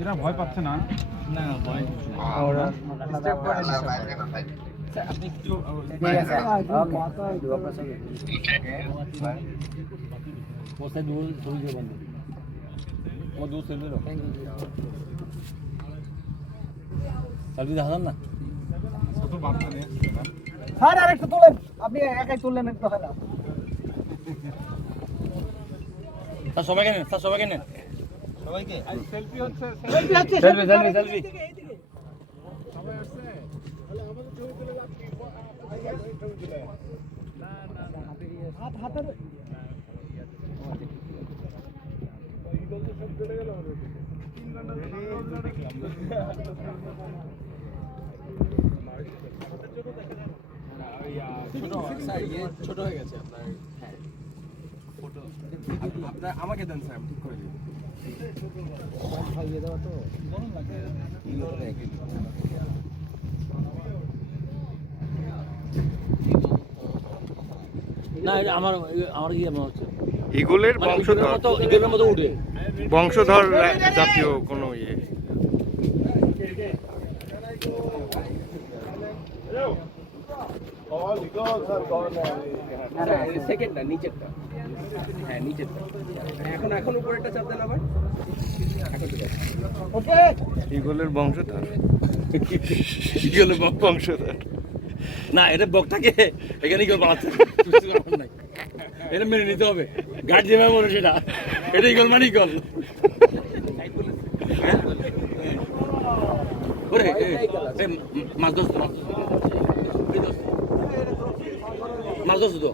এরা ভয় পাচ্ছে না? না ভয় ওরা আপনি একটু বসে দূর দূর বন্ধু ও দূর চলে লো সার্ভিস হাজার না ছোট বাচ্চা নিয়ে স্যার আরেকটু তুলেন, আপনি একাই তুললেন একটু হয় না। স্যার সবাইকে নেন, স্যার সবাইকে নেন, সবাইকে সেলফি হচ্ছে সেলফি হচ্ছে, সেলফি সেলফি সেলফি সবাই আসছে তাহলে আমাদের ছবি তুলে যাচ্ছি ছবি তুলে না না হাত হাতের ইগল তো সব চলে গেল 3 ঘন্টা ছোট হয়ে গেছে আপনার ফটো আপনার আমাকে দেন স্যার আমি ঠিক করে দিই খাইয়ে দেওয়া তো গরম লাগে না এটা আমার আমার কি মনে হচ্ছে ইগলের ইগলের মতো উঠে বংশধর জাতীয় কোনো ইয়ে সেকেন্ডটা নিচেরটা হ্যাঁ নিচেরটা এখন উপরেরটা চাপ দেন আবার ওকে ইগলের বংশধর ইগলের বংশধর না এটা বকটাকে এখানে কেউ বাড়াচ্ছে নাই এটা মেনে নিতে হবে গার্ড যেভাবে বলে সেটা এটা ইগল মানে ইগল ওরে মাছ ধরছো মাছ ধরছো তো